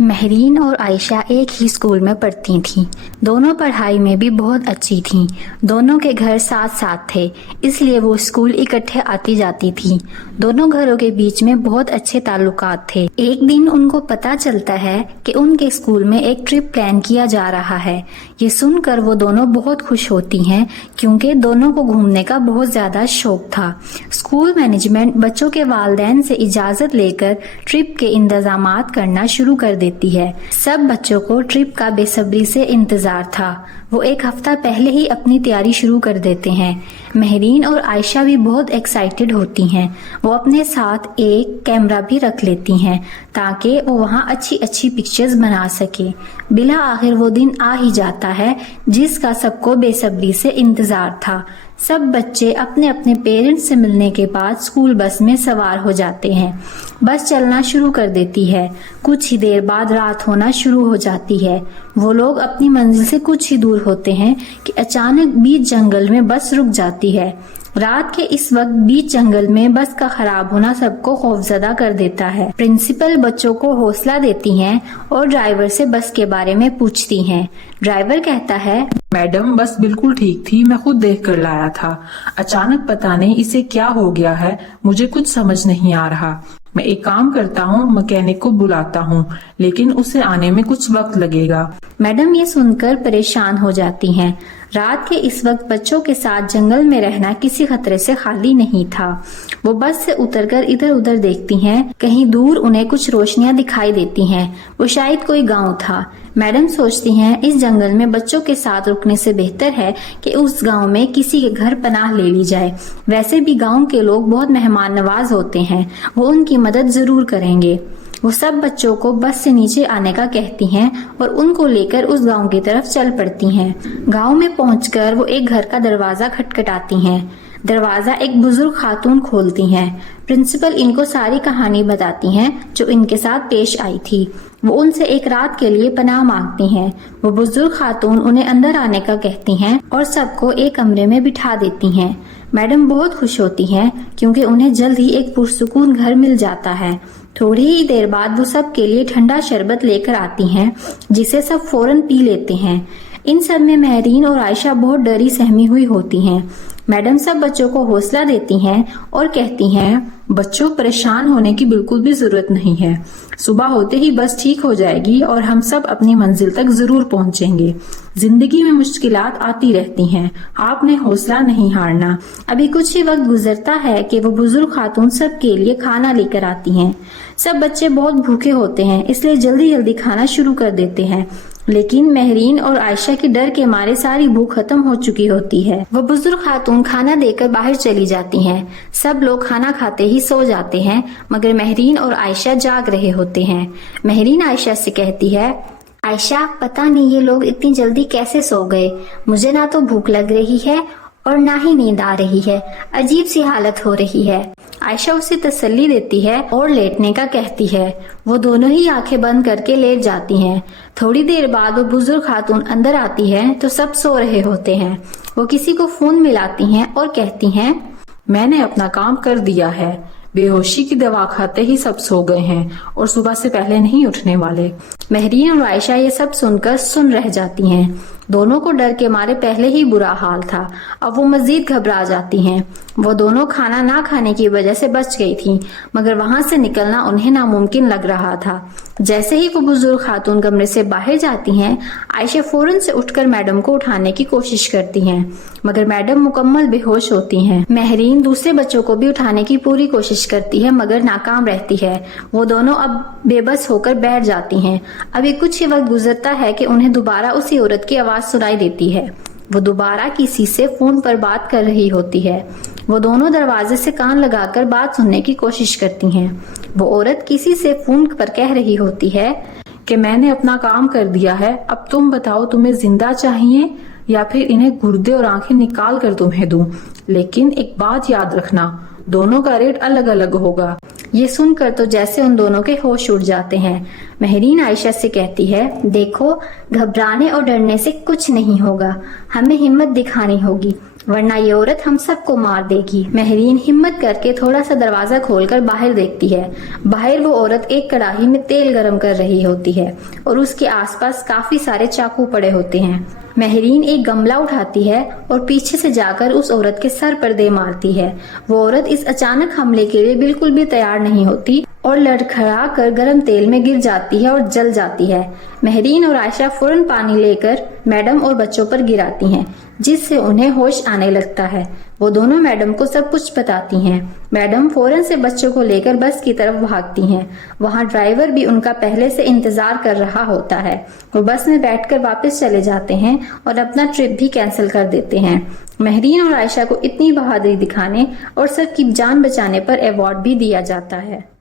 مہرین اور عائشہ ایک ہی اسکول میں پڑھتی تھیں۔ دونوں پڑھائی میں بھی بہت اچھی تھیں۔ دونوں کے گھر ساتھ ساتھ تھے، اس لیے وہ اسکول اکٹھے آتی جاتی تھیں۔ دونوں گھروں کے بیچ میں بہت اچھے تعلقات تھے۔ ایک دن ان کو پتہ چلتا ہے کہ ان کے اسکول میں ایک ٹرپ پلان کیا جا رہا ہے۔ یہ سن کر وہ دونوں بہت خوش ہوتی ہیں کیونکہ دونوں کو گھومنے کا بہت زیادہ شوق تھا۔ اسکول مینجمنٹ بچوں کے والدین سے اجازت لے کر ٹرپ کے انتظامات کرنا شروع کر دیتی ہے۔ سب بچوں کو ٹرپ کا بے صبری سے انتظار تھا۔ وہ ایک ہفتہ پہلے ہی اپنی تیاری شروع کر دیتے ہیں۔ مہرین اور عائشہ بھی بہت ایکسائٹڈ ہوتی ہیں۔ وہ اپنے ساتھ ایک کیمرہ بھی رکھ لیتی ہیں تاکہ وہ وہاں اچھی پکچرز بنا سکے۔ بالآخر وہ دن آ ہی جاتا ہے جس کا سب کو بے صبری سے انتظار تھا۔ سب بچے اپنے اپنے پیرنٹس سے ملنے کے بعد اسکول بس میں سوار ہو جاتے ہیں۔ بس چلنا شروع کر دیتی ہے۔ کچھ ہی دیر بعد رات ہونا شروع ہو جاتی ہے۔ وہ لوگ اپنی منزل سے کچھ ہی دور ہوتے ہیں کہ اچانک بیچ جنگل میں بس رک جاتی ہے۔ رات کے اس وقت بیچ جنگل میں بس کا خراب ہونا سب کو خوفزدہ کر دیتا ہے۔ پرنسپل بچوں کو حوصلہ دیتی ہیں اور ڈرائیور سے بس کے بارے میں پوچھتی ہیں۔ ڈرائیور کہتا ہے، میڈم بس بالکل ٹھیک تھی، میں خود دیکھ کر لایا تھا۔ اچانک پتہ نہیں اسے کیا ہو گیا ہے، مجھے کچھ سمجھ نہیں آ رہا۔ میں ایک کام کرتا ہوں، مکینک کو بلاتا ہوں، لیکن اسے آنے میں کچھ وقت لگے گا۔ میڈم یہ سن کر پریشان ہو جاتی ہیں۔ رات کے اس وقت بچوں کے ساتھ جنگل میں رہنا کسی خطرے سے خالی نہیں تھا۔ وہ بس سے اتر کر ادھر ادھر دیکھتی ہیں۔ کہیں دور انہیں کچھ روشنیاں دکھائی دیتی ہیں۔ وہ شاید کوئی گاؤں تھا۔ میڈم سوچتی ہیں اس جنگل میں بچوں کے ساتھ رکنے سے بہتر ہے کہ اس گاؤں میں کسی کے گھر پناہ لے لی جائے۔ ویسے بھی گاؤں کے لوگ بہت مہمان نواز ہوتے ہیں، وہ ان کی مدد ضرور کریں گے۔ وہ سب بچوں کو بس سے نیچے آنے کا کہتی ہیں اور ان کو لے کر اس گاؤں کی طرف چل پڑتی ہیں۔ گاؤں میں پہنچ کر وہ ایک گھر کا دروازہ کھٹکھٹاتی ہیں۔ دروازہ ایک بزرگ خاتون کھولتی ہیں۔ پرنسپل ان کو ساری کہانی بتاتی ہیں جو ان کے ساتھ پیش آئی تھی۔ وہ ان سے ایک رات کے لیے پناہ مانگتی ہیں۔ وہ بزرگ خاتون انہیں اندر آنے کا کہتی ہیں اور سب کو ایک کمرے میں بٹھا دیتی ہیں۔ میڈم بہت خوش ہوتی ہیں کیونکہ انہیں جلد ہی ایک پرسکون گھر مل جاتا ہے۔ تھوڑی ہی دیر بعد وہ سب کے لیے ٹھنڈا شربت لے کر آتی ہیں جسے سب فوراً پی لیتے ہیں۔ ان سب میں مہرین اور عائشہ بہت ڈری سہمی ہوئی ہوتی ہیں۔ میڈم سب بچوں کو حوصلہ دیتی ہیں اور کہتی ہیں، بچوں پریشان ہونے کی بالکل بھی ضرورت نہیں ہے۔ صبح ہوتے ہی بس ٹھیک ہو جائے گی اور ہم سب اپنی منزل تک ضرور پہنچیں گے۔ زندگی میں مشکلات آتی رہتی ہیں، آپ نے حوصلہ نہیں ہارنا۔ ابھی کچھ ہی وقت گزرتا ہے کہ وہ بزرگ خاتون سب کے لیے کھانا لے کر آتی ہیں۔ سب بچے بہت بھوکے ہوتے ہیں اس لیے جلدی کھانا شروع کر دیتے ہیں، لیکن مہرین اور عائشہ کے ڈر کے مارے ساری بھوک ختم ہو چکی ہوتی ہے۔ وہ بزرگ خاتون کھانا دے کر باہر چلی جاتی ہیں۔ سب لوگ کھانا کھاتے ہی سو جاتے ہیں مگر مہرین اور عائشہ جاگ رہے ہوتے ہیں۔ مہرین عائشہ سے کہتی ہے، عائشہ پتہ نہیں یہ لوگ اتنی جلدی کیسے سو گئے، مجھے نہ تو بھوک لگ رہی ہے اور نہ ہی نیند آ رہی ہے، عجیب سی حالت ہو رہی ہے۔ عائشہ اسے تسلی دیتی ہے اور لیٹنے کا کہتی ہے۔ وہ دونوں ہی آنکھیں بند کر کے لیٹ جاتی ہیں۔ تھوڑی دیر بعد وہ بزرگ خاتون اندر آتی ہے تو سب سو رہے ہوتے ہیں۔ وہ کسی کو فون ملاتی ہیں اور کہتی ہیں، میں نے اپنا کام کر دیا ہے۔ بے ہوشی کی دوا کھاتے ہی سب سو گئے ہیں اور صبح سے پہلے نہیں اٹھنے والے۔ مہرین اور عائشہ یہ سب سن کر سن رہ جاتی ہیں۔ دونوں کو ڈر کے مارے پہلے ہی برا حال تھا، اب وہ مزید گھبرا جاتی ہیں۔ وہ دونوں کھانا نہ کھانے کی وجہ سے بچ گئی تھیں مگر وہاں سے نکلنا انہیں ناممکن لگ رہا تھا۔ جیسے ہی وہ بزرگ خاتون کمرے سے باہر جاتی ہیں، عائشہ فوراً سے اٹھ کر میڈم کو اٹھانے کی کوشش کرتی ہیں مگر میڈم مکمل بے ہوش ہوتی ہیں۔ مہرین دوسرے بچوں کو بھی اٹھانے کی پوری کوشش کرتی ہے مگر ناکام رہتی ہے۔ وہ دونوں اب بے بس ہو کر بیٹھ جاتی ہیں۔ ابھی کچھ ہی وقت گزرتا ہے کہ انہیں دوبارہ اسی عورت کی آواز سنائی دیتی ہے۔ وہ دوبارہ کسی سے فون پر بات کر رہی ہوتی ہے۔ وہ دونوں دروازے سے کان لگا کر بات سننے کی کوشش کرتی ہیں۔ وہ عورت کسی سے فون پر کہہ رہی ہوتی ہے کہ میں نے اپنا کام کر دیا ہے، اب تم بتاؤ تمہیں زندہ چاہیے یا پھر انہیں گردے اور آنکھیں نکال کر تمہیں دوں، لیکن ایک بات یاد رکھنا، دونوں کا ریٹ الگ الگ ہوگا۔ یہ سن کر تو جیسے ان دونوں کے ہوش اڑ جاتے ہیں۔ مہرین عائشہ سے کہتی ہے، دیکھو گھبرانے اور ڈرنے سے کچھ نہیں ہوگا، ہمیں ہمت دکھانی ہوگی ورنہ یہ عورت ہم سب کو مار دے گی۔ مہرین ہمت کر کے تھوڑا سا دروازہ کھول کر باہر دیکھتی ہے۔ باہر وہ عورت ایک کڑاہی میں تیل گرم کر رہی ہوتی ہے اور اس کے آس پاس کافی سارے چاقو پڑے ہوتے ہیں۔ مہرین ایک گملہ اٹھاتی ہے اور پیچھے سے جا کر اس عورت کے سر پر دے مارتی ہے۔ وہ عورت اس اچانک حملے کے لیے بالکل بھی تیار نہیں ہوتی اور لڑکھڑا کر گرم تیل میں گر جاتی ہے اور جل جاتی ہے۔ مہرین اور عائشہ فوراً پانی لے کر میڈم اور بچوں پر گراتی ہیں، جس سے انہیں ہوش آنے لگتا ہے۔ وہ دونوں میڈم کو سب کچھ بتاتی ہیں۔ میڈم فوراً سے بچوں کو لے کر بس کی طرف بھاگتی ہیں۔ وہاں ڈرائیور بھی ان کا پہلے سے انتظار کر رہا ہوتا ہے۔ وہ بس میں بیٹھ کر واپس چلے جاتے ہیں اور اپنا ٹرپ بھی کینسل کر دیتے ہیں۔ مہرین اور عائشہ کو اتنی بہادری دکھانے اور سب کی جان بچانے پر ایوارڈ بھی دیا جاتا ہے۔